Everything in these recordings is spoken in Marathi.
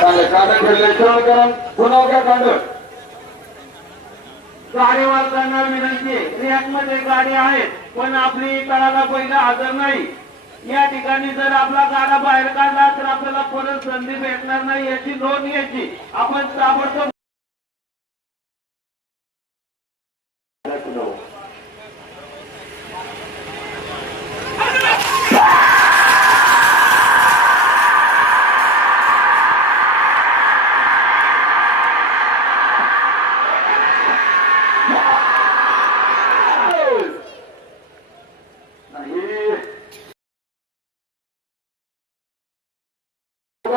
चालेल कांदे विनंती आहे. मध्ये गाडी आहेत पण आपली तळाला पहिला हजर नाही. या ठिकाणी जर आपला गाडा बाहेर काढला तर आपल्याला परत संधी भेटणार नाही याची नोंद घ्यायची. आपण ताबडतोब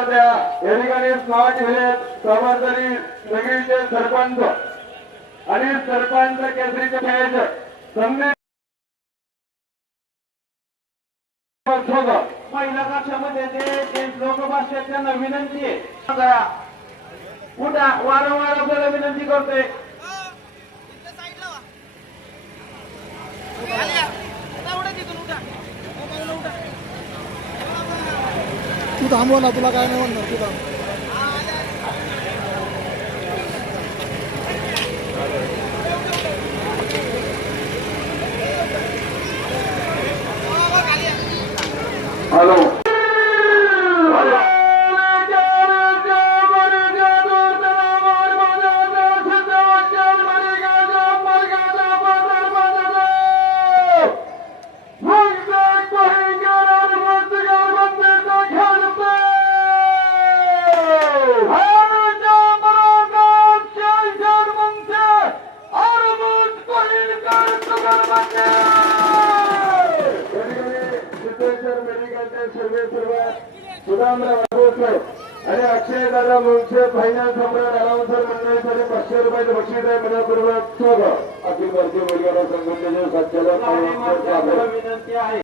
त्या या ठिकाणी सरपंच. आणि सरपंच केसरीचे खेळायचे पहिल्या कक्षामध्ये त्यांना विनंती आहे. करा उठा वारंवार आपल्याला विनंती करतोय तू थांबव ना तुला काय नाही म्हणणार तू थांब हॅलो. सिद्धेश्वर मेडिकलचे सर्वे सर्व आणि अक्षय दादा मुंगचे फायनान्स सम्राट अलाउन्सर मंडळासाठी पाचशे रुपयाचे बक्षीस आहे मनापूर्वक स्वागत अखिल भारतीय बैलगाडा संघटनेचे विनंती आहे.